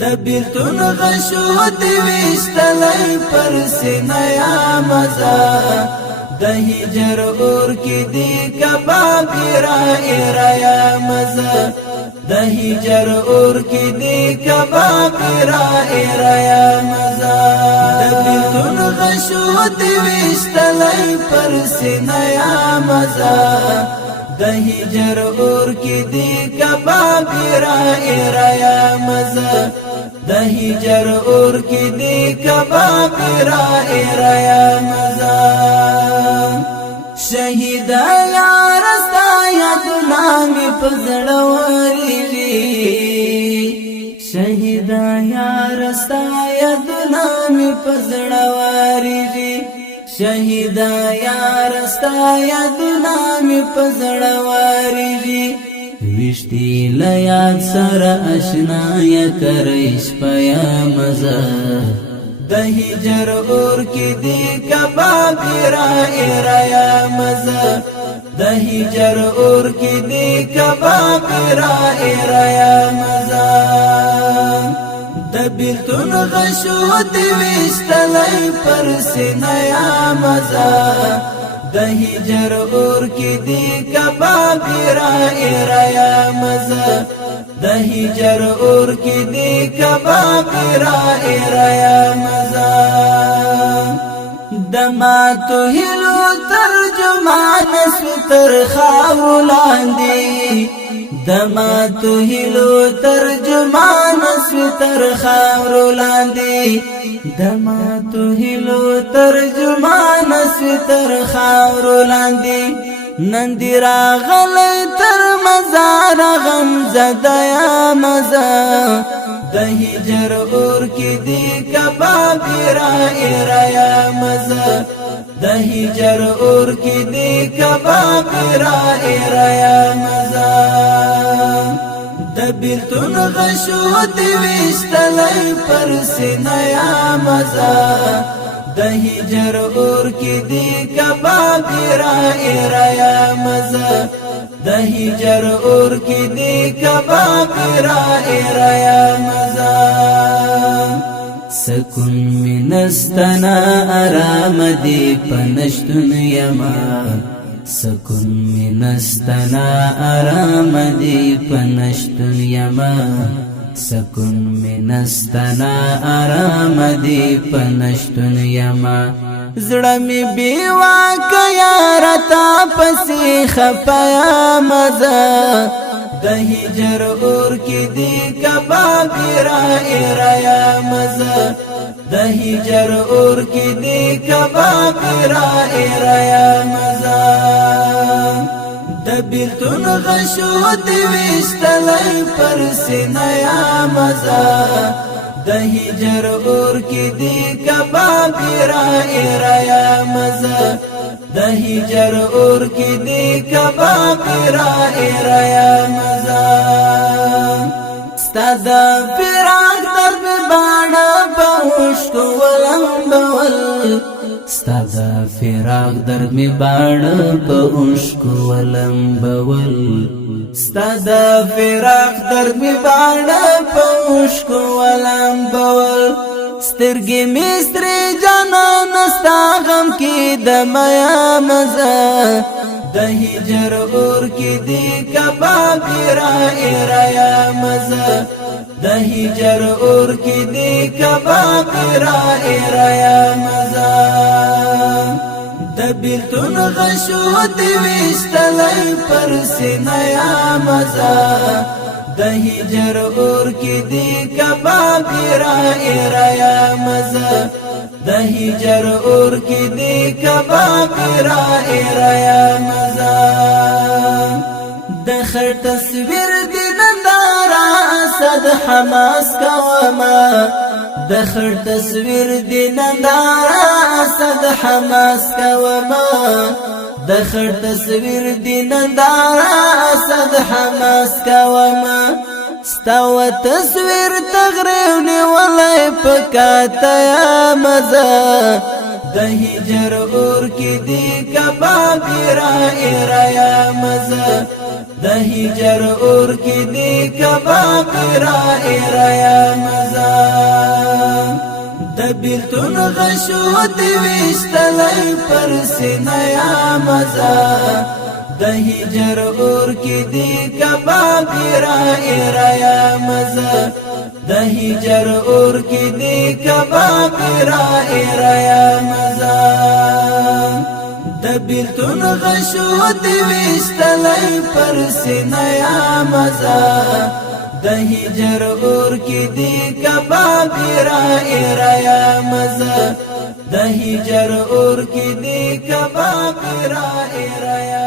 د بیلتون غشو دی وشتلی پر سینه یا مزا د هجر اور کی دی کباب را یا مزا د هجر اور کی دی کباب را یا مزا د بیلتون غشو دی وشتلی پر سینه یا مزا د هجر اور کی دی کباب را یا مزا د هجر اور کی دی کباب را یا مزا شهید یار ستا یادنا می پزړوري شهید یار ستا یادنا می پزړوري شهید یار ستا یادنا می پزړوري وشتي لیاد سره آشنا یا کریش پیا مزه د هجر اور کی دی کباب را یا مزه د هجر اور کی دی کباب را یا مزه د بیلتون غشو دی وشتلی پر سینه یا مزه د هجر اور کی دی کباب را یا مزه د هجر اور کی دی کباب را یا مزه دما تو هلو ترجمان سوتر خاور لاندې دما تو هلو ترجمان سوتر خاور لاندې دما تو هلو ترجمان سوتر خاور لاندې نندی راغل تر مزار غم زده یا مزا د هجر اور کی دی کباب را یا مزا د هجر اور کی دی کباب را یا مزا د بیلتون غشو دی وشتلی پر سینه یا مزا د هجر اور کی دی کباب را یا مزا د هجر اور کی دی کباب را یا مزا سکون منستنا آرام دی پنشتن یما سکون منستنا آرام دی پنشتن یما سکون منستنا آرام دی پنشتن یما زړه می بیوا کیا رتا پسی خپیا مزا د هجر اور کی دی کباب را یا مزا د هجر اور کی دی کباب را یا مزا د بیلتون غشو دی وشتلی پر سینه یا مزا د هجر اور کی دی کباب را یا مزا د هجر اور کی دی کباب را یا مزا ستاد فراق درد باڼه پوښتو ولم بول ستاد فراق درد می باڼه پوښتو ولم بول ستاد فراق درد می باڼه پوښتو ولم بول سترګې مستری جانان ستا غم کی د میا مزه د هجر اور کی دی کباب را یا مزه د هجر اور کی دی کباب را یا مزه د بیلتون غشو دی وشتلی پر سینه یا مزه د هجر اور کی دی کباب را یا مزه د هجر اور کی دی کباب را یا مزه د خر تصویر دی نندارا صد حماس کوما د خر تصویر دی نندارا صد حماس کوما د خر تصویر دی نندارا صد حماس کوما ستاو تصویر تغریونی ولی پکاتا یا مزا د هجر اور کی دی کباب را یا مزا د هجر اور کی دی کباب را یا مزا بیلتون غشو دی وشتلی پر سینه یا مزا د هجر اور کی دی کبابی را ایرایا مزا د هجر اور کی دی کبابی را ایرایا مزا د بیلتون غشو دی وشتلی پر سینه یا مزا د هجر اور کی دی کبابی را ایرایا مزا د هجر اور کی دی کبابی را ایرایا